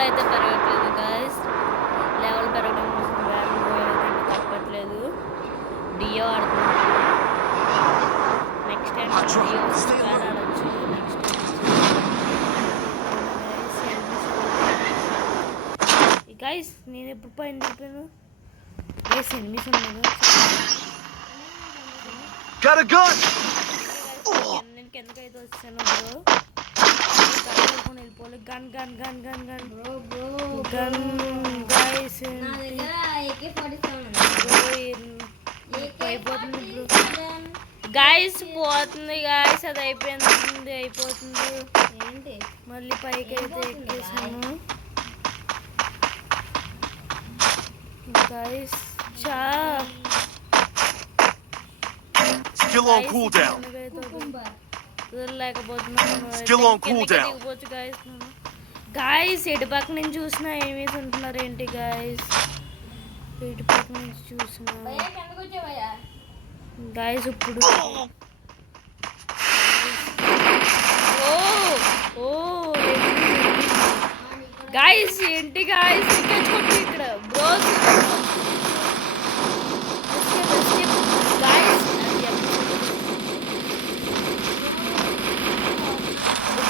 Level అయితే పెరగట్లేదు guys. Level పెరగడం కోసం వేరే తప్పట్లేదు. డియో ఆడుతున్నాను. నెక్స్ట్ టైం డియో స్క్వేర్ ఆడచ్చు. నెక్స్ట్ గాయస్ నేను ఎప్పుడు పైన దిగిపోయాను. గైస్ ఎనిమిస్ ఉన్నారు. నేను కిందకైతే వచ్చాను బ్రో. వెళ్ళిపోవాలి. Gun gun gun gun gun gun guys అయిపోతుంది బ్రో. గైస్ పోతుంది గాయస్. అది అయిపోయింది. అయిపోతుంది. ఏంటి మళ్ళీ పైకి అయితే ఎక్కేసాను guys. Still on cooldown. Still on cooldown. Guys ఎటు పక్క నుంచి చూసినా ఏమీ ఉంటున్నారు ఏంటి గాయస్. ఎటు పక్క నుంచి చూసినా గాయస్ ఇప్పుడు ఓ గాయస్ ఏంటి గాయస్ ఇక్కడ బ్రోస్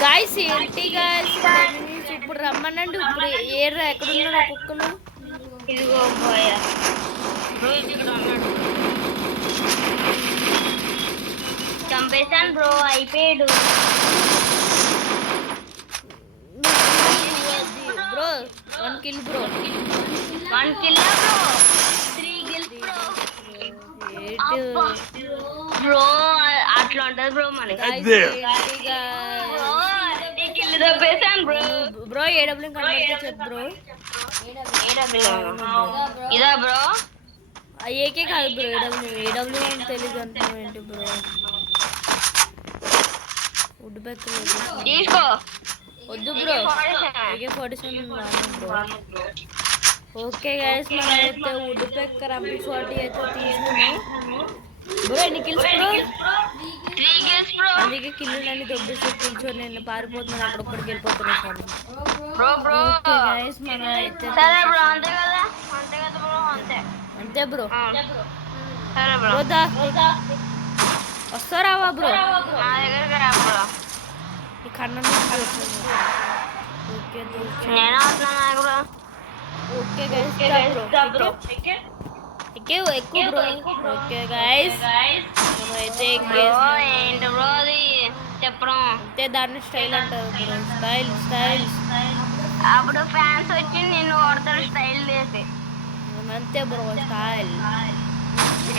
గాయస్ ఏంటి గాయస్ ఇప్పుడు రమ్మనండి. ఇప్పుడు ఏర్రా ఎక్కడున్నారు కుక్కలు. చంపేశాను బ్రో. అయిపోయాడు bro. 1 kill bro. 1 kill bro. 3 kills bro. Bro అట్లా ఉంటుంది బ్రో మనకి. బ్రో ఏడబ్ల్యూ కనబడితే చెప్పు బ్రో. ఇదా బ్రో. ఏకే కాదు బ్రో. ఏడబ్ల్యూ అని తెలీదు అంటున్నావు ఏంటి బ్రో. వుడ్ బ్యాక్ తీసుకో. వద్దు bro. AK-47 bro. Okay guys మనం అయితే వుడ్ బ్యాక్ MP40 అయితే తీసుకున్నాం బ్రో. ఎన్ని కిల్స్ బ్రో. 3 kills bro. అందుకే కిల్లులన్నీ దొబ్బేసి కూర్చొని నేను పారిపోతున్నాను. అక్కడ ఒక్కడికి వెళ్ళిపోతున్నాను బ్రో. బ్రో ఓకే గైస్ మనం అయితే సరే బ్రో. అంతే కదా. అంతే కదా బ్రో. అంతే బ్రో. సరే బ్రో. వస్తారావా బ్రో. నా దగ్గరికి రా బ్రో. ఈ కన్నం నుంచి ఓకే నేను వస్తున్నా బ్రో. Okay guys bro. ఎక్కువ బ్రో. ఓకే గైస్ అయితే ఏంటి బ్రో అది చెప్పడం. అంతే దాన్ని స్టైల్ అంటారు బ్రో. స్టైల్ అప్పుడు ఫ్యాన్స్ వచ్చి నిన్ను కొడతారు స్టైల్ చేసి. అంతే బ్రో స్టైల్.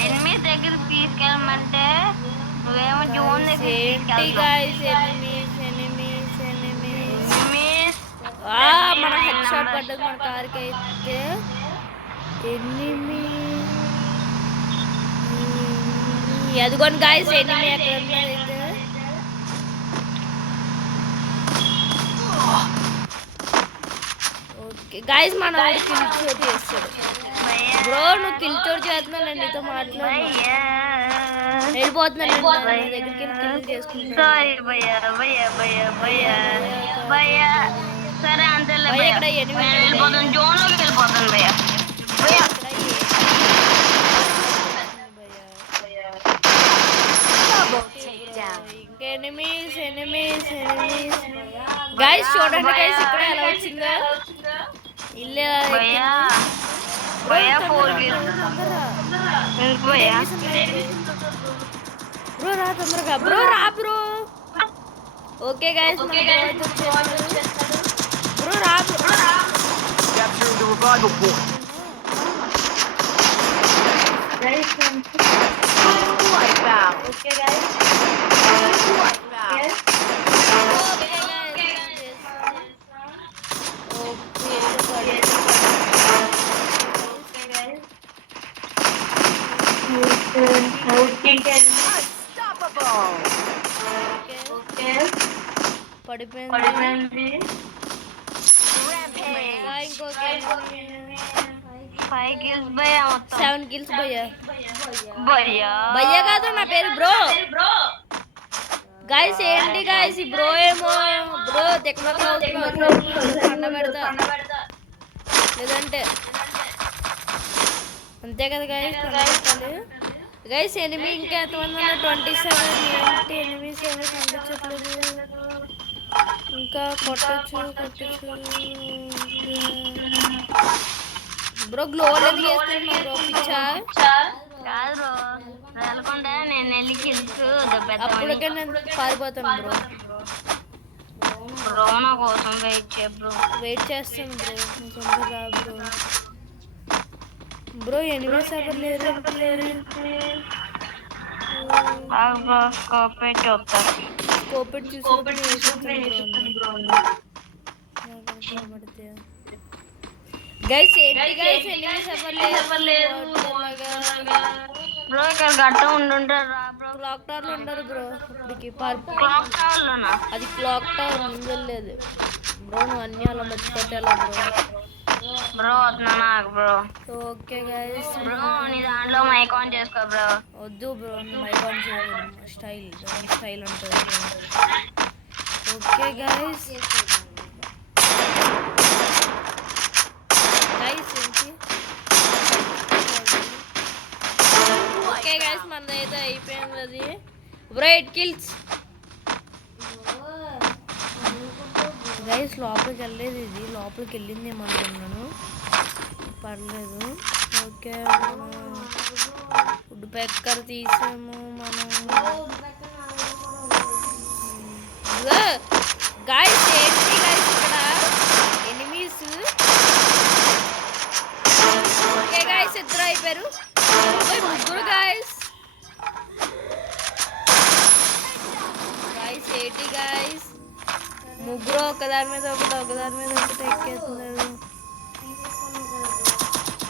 ఎనిమిస్ దగ్గర తీసుకెళ్ళమంటే నువ్వేమో జోన్ దగ్గర మన హెడ్ షాట్ పడ్డది మన కార్కి అయితే. అదిగోండి గాయస్ ఎనిమి అక్కడ ఉన్నదైతే. ఓకే గాయస్ మన కిల్ చోటు చేస్తాడు బ్రో. నువ్వు కిల్ చోటు చేస్తున్నావు. నేను నీతో మాట్లాడు వెళ్ళిపోతున్నాను. దగ్గరికి కిల్ చేసుకుంటా. సరే అంతే. ఇక్కడ ఎనిమి జోన్ లోకి వెళ్ళిపోతాను భయ్య. ఎనిమీస్ గైస్ చూడండి గైస్ ఇక్కడ ఎలా వచ్చిందో ఇల్లే. బ్రో రా తొందరగా bro. Bro okay guys bro రా బ్రో. ఓకే గైస్ పడిపోయింది. ఫైవ్ కిల్స్ భయ్య. 7 కిల్స్ భయ్య. భయ్య భయ్య కాదు నా పేరు బ్రో. గైస్ ఏంటి గైస్ ఈ బ్రో ఏమో బ్రో తెక్కమక్క పండ పెడతా లేదంటే అంతే కదా గైస్ పండ పెట్టాలి గైస్ ఎనిమి ఇంకా ఎంతమంది ఉన్నారు 27 ఏంటి ఎనిమిస్ ఏమో కనిపించట్లేదు ఇంకా కొట్టచ్చు బ్రో గ్లో ఎందుకు వేసుకుంటున్నావు బ్రో పిచ్చా కాదు బ్రో వెళ్ళకుండా నేను వెళ్ళి కిల్స్ అప్పటికే నేను పారిపోతాను బ్రో బ్రో నా కోసం వెయిట్ చేస్తాను బ్రో తొందర రా బ్రో బ్రో ఎనిమిస్ ఎవరు లేరు స్కోప్ పెట్టి గైస్ ఏంటి గైస్ ఎనిమిస్ ఎవరు లేరు బ్రో ఇక్కడ గట్ట ఉండుంటారా బ్రో క్లాక్ టవర్ లో ఉండరు బ్రో ఇప్పటికి క్లాక్ టవర్ లోనా అది క్లాక్ టవర్ ముందలేదు బ్రో నువ్వు అన్నీ అలా మర్చిపోతే ఎలా బ్రో బ్రో వస్తున్నా నాకు బ్రో ఓకే గైస్ బ్రో నీ దాంట్లో మైక్ ఆన్ చేసుకో బ్రో వద్దు బ్రో మైక్ ఆన్ చేయకూడదు స్టైల్ ఉంటుంది ఓకే గైస్ ఏంటి ఓకే గైస్ మనదైతే అయిపోయింది అది బ్రో 8 కిల్స్ గైస్ లోపలికి వెళ్ళలేదు ఇది లోపలికి వెళ్ళింది అనుకున్నాను పర్లేదు ఓకే ఫుడ్ పెక్కర్ తీసాము మనం గైస్ ఏంటి గైస్ ఇక్కడ ఎనిమీస్ ఓకే గైస్ ఇద్దరు అయిపోయారు ముగ్గురు గైస్ ఏంటి గైస్ ముగ్గురు ఒకదాని మీద ఒకటి ఎక్కేస్తున్నారు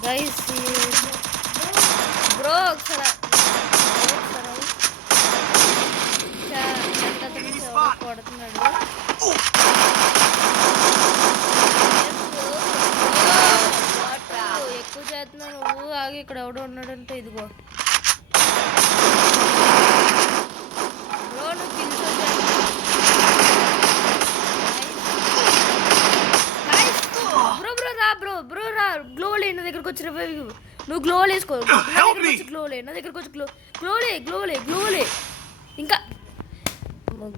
గైస్ బ్రో ఒకసారి కొడుతున్నాడు ఎక్కువ చేస్తున్నావు నువ్వు ఆగి ఇక్కడ ఎవడో ఉన్నాడంటే ఇదిగో బ్రో నువ్వు బ్రో రా గ్లో లే నా దగ్గరకు వచ్చి నువ్వు గ్లో వేసుకో నా దగ్గరకు వచ్చి గ్లో లే ఇంకా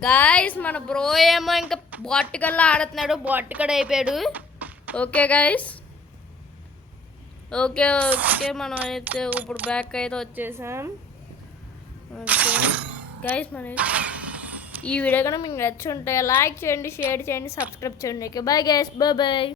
గాయస్ మన బ్రో ఏమో ఇంకా బాట్ కల్లా ఆడుతున్నాడు బాట్ కడ అయిపోయాడు ఓకే గాయస్ ఓకే మనం అయితే ఇప్పుడు బ్యాక్ అయితే వచ్చేసాం ఓకే గాయస్ మన ఈ వీడియో కన్నా మీకు నచ్చి ఉంటాయి లైక్ చేయండి షేర్ చేయండి సబ్స్క్రైబ్ చేయండి ఓకే బాయ్ గాయస్ బాయ్